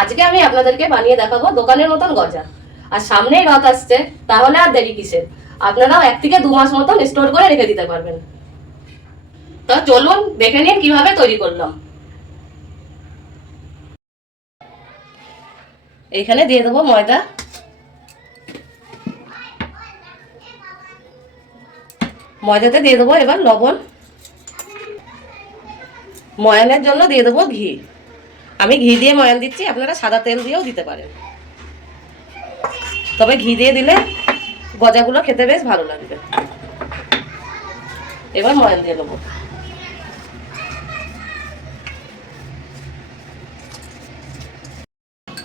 আজকে আমি আপনাদেরকে বানিয়ে দেখাবো দোকানের মতন গজা। আর সামনেই রথ আসছে, তাহলে আর দেরি কিসের? আপনারাও এক থেকে দু মাস মতন স্টোর করে রেখে দিতে পারবেন। তো চলুন, দেখে নিন কীভাবে তৈরি করলাম। এইখানে দিয়ে দেবো ময়দা। ময়দাতে দিয়ে দেবো এবার লবণ। ময়ানের জন্য দিয়ে দেবো ঘি। আমি ঘি দিয়ে ময়ান দিচ্ছি, আপনারা সাদা তেল দিয়েও দিতে পারেন। তবে ঘি দিয়ে দিলে গজাগুলো খেতে বেশ ভালো লাগবে। এবার ময়ান দিয়ে নেব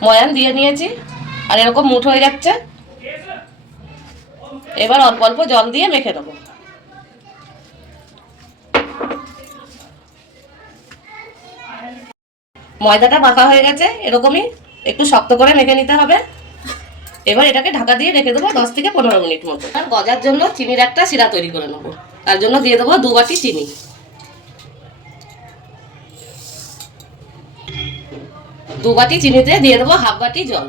ময়ান দিয়ে নিয়েছি, আর এরকম মুঠ হয়ে যাচ্ছে। এবার অল্প অল্প জল দিয়ে মেখে নেব ময়দাটা মাখা হয়ে গেছে, এরকমই একটু শক্ত করে মেখে নিতে হবে। এবার এটাকে ঢাকা দিয়ে রেখে দেবো দশ থেকে পনেরো মিনিট মতো। আর গজার জন্য চিনির একটা শিরা তৈরি করে নেব। তার জন্য দিয়ে দেবো দু বাটি চিনি। দু বাটি চিনিতে দিয়ে দেবো হাফ বাটি জল।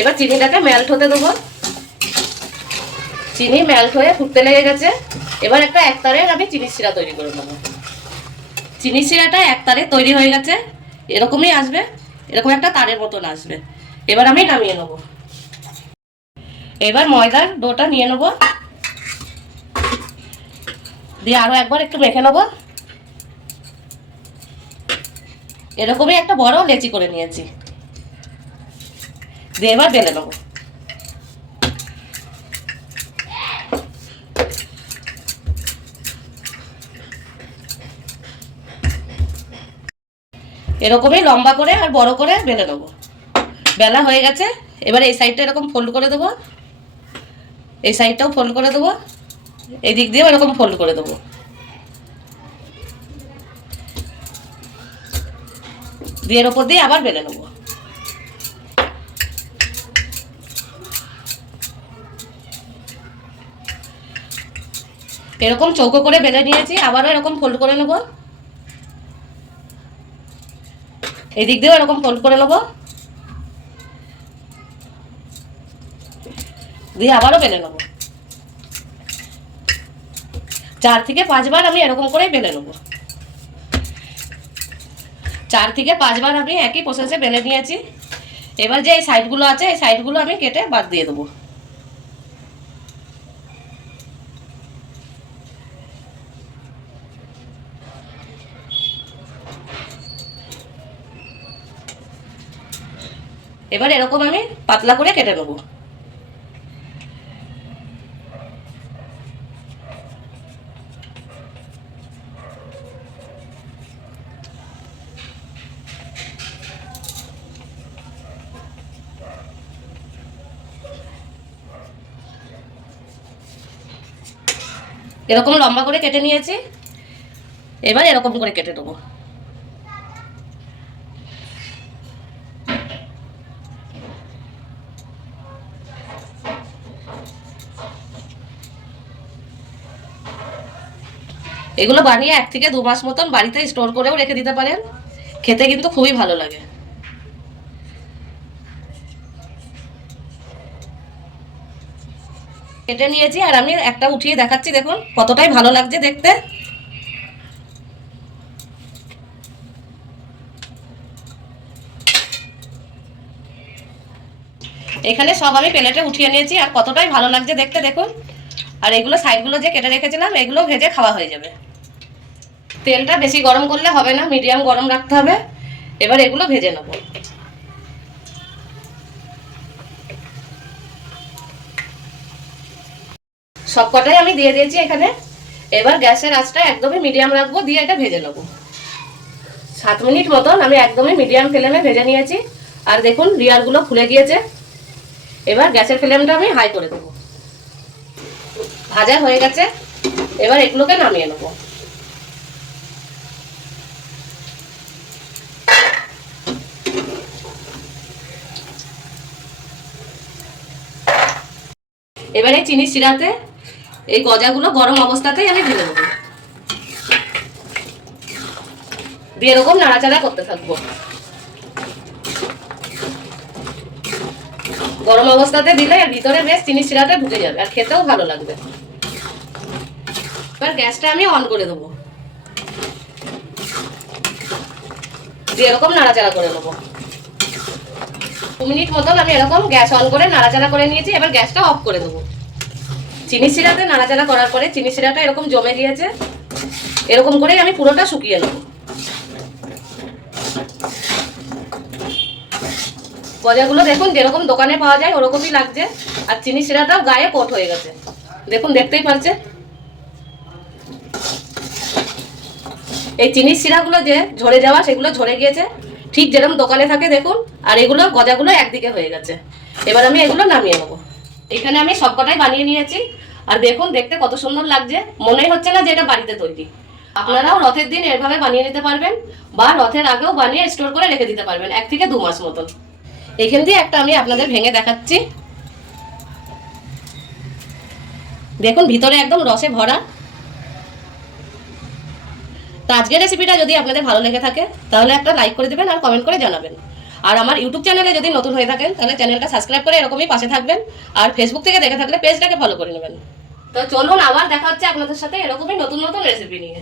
এবার চিনিটাকে মেল্ট হতে দেবো। চিনি মেল্ট হয়ে ফুটতে লেগে গেছে। এবার একটা একতারের আমি চিনির শিরা তৈরি করে নেব। চিনির শিরাটা একতারে তৈরি হয়ে গেছে। এরকমই আসবে, এরকম একটা তারের মতন আসবে। এবার আমি নামিয়ে নেব। এবার ময়দার ডোটা নিয়ে নেব। দিয়ে আরও একবার একটু মেখে নেব। এরকমই একটা বড় লেচি করে নিয়েছি। দিয়ে এবার বেলে নেব। এরকমই লম্বা করে আর বড় করে বেলে নেব বেলা হয়ে গেছে, এবার এই সাইডটা এরকম ফোল্ড করে দেবো। এই সাইডটাও ফোল্ড করে দেবো, এই দিক দিয়েও এরকম ফোল্ড করে দেবো। দিয়ে ওপর দিয়ে আবার বেলে নেব। এরকম চৌকো করে বেলে নিয়েছি, আবারও এরকম ফোল্ড করে নেব। এই দিক দিয়েও এরকম ফোল্ড করে নেব। দিয়ে আবারও বেলে নেব। চার থেকে পাঁচবার আমি এরকম করে বেলে নেব। চার থেকে পাঁচবার আমি একই প্রসেসে বেলে নিয়েছি। এবার যে এই সাইডগুলো আছে, এই সাইডগুলো আমি কেটে বাদ দিয়ে দেবো। এবার এরকম আমি পাতলা করে কেটে নেব। এরকম লম্বা করে কেটে নিয়েছি। এবার এরকম করে কেটে নেব। এগুলো বানিয়ে এক থেকে দু মাস মতন বাড়িতে স্টোর করেও রেখে দিতে পারেন। খেতে কিন্তু খুবই ভালো লাগে। কেটে নিয়েছি আর আমি একটা উঠিয়ে দেখাচ্ছি, দেখুন কতটাই ভালো লাগছে দেখতে। এখানে সব আমি প্লেটে উঠিয়ে নিয়েছি আর কতটাই ভালো লাগছে দেখতে, দেখুন। আর এগুলো সাইডগুলো যে কেটে রেখেছিলাম, এগুলো ভেজে খাওয়া হয়ে যাবে। তেলটা বেশি গরম করলে হবে না, মিডিয়াম গরম রাখতে হবে। এবার এগুলো ভেজে নেব। সবকটাই আমি দিয়ে দিয়েছি এখানে। এবার গ্যাসের আঁচটা একদমই মিডিয়াম রাখব, দিয়ে এটা ভেজে নেব। সাত মিনিট মতন আমি একদমই মিডিয়াম ফ্লেমে ভেজে নিয়েছি। আর দেখুন, রিয়ারগুলো ফুলে গিয়েছে। এবার গ্যাসের ফ্লেমটা আমি হাই করে দেবো। ভাজা হয়ে গেছে। এবার এগুলোকে নামিয়ে নেব। এবারে চিনি শিরাতে এই গজাগুলো গরম অবস্থাতেই আমি ভেজে নেব। দিয়ে এরকম নাড়াচাড়া করতে থাকব। গরম অবস্থাতে দিলে এর ভিতরে বেশ চিনি শিরাটা ঢুকে যাবে আর খেতেও ভালো লাগবে। এবার গ্যাসটা আমি অন করে দেবো। দিয়ে এরকম নাড়াচাড়া করে নেব। দু মিনিট মতন আমি এরকম গ্যাস অন করে নাড়াচাড়া করে নিয়েছি, এবার গ্যাসটা অফ করে দেবো। চিনি শিরাতে নাড়াচাড়া করার পরে চিনি শিরাটা এরকম জমে গিয়েছে, এরকম করেই আমি পুরোটা শুকিয়ে নেব। গজাগুলো দেখুন যেরকম দোকানে পাওয়া যায় ওরকমই লাগছে, আর চিনি শিরাটাও গায়ে কোট হয়ে গেছে। দেখুন, দেখতেই পারছে এই চিনির শিরাগুলো যে ঝরে যাওয়া, সেগুলো ঝরে গিয়েছে। ঠিক যেরকম দোকানে থাকে, দেখুন। আর এগুলো গজাগুলো একদিকে হয়ে গেছে। এবার আমি এগুলো নামিয়ে নেব। এখানে আমি সবকটাই বানিয়ে নিয়েছি। আর দেখুন, দেখতে কত সুন্দর লাগছে। মনেই হচ্ছে না যে এটা বাড়িতে তৈরি। আপনারাও রথের দিন এভাবে বানিয়ে নিতে পারবেন বা রথের আগেও বানিয়ে স্টোর করে রেখে দিতে পারবেন, এক থেকে দু মাস মতন। এখান দিয়ে একটা আমি আপনাদের ভেঙে দেখাচ্ছি। দেখুন, ভিতরে একদম রসে ভরা। তো আজকের রেসিপিটা যদি আপনাদের ভালো লেগে থাকে, তাহলে একটা লাইক করে দেবেন আর কমেন্ট করে জানাবেন। আর আমার ইউটিউব চ্যানেলে যদি নতুন হয়ে থাকেন, তাহলে চ্যানেলটা সাবস্ক্রাইব করে এরকমই পাশে থাকবেন। আর ফেসবুক থেকে দেখে থাকলে পেজটাকে ফলো করে নেবেন। তো চলুন আবার দেখা হচ্ছে আপনাদের সাথে এরকমই নতুন নতুন রেসিপি নিয়ে।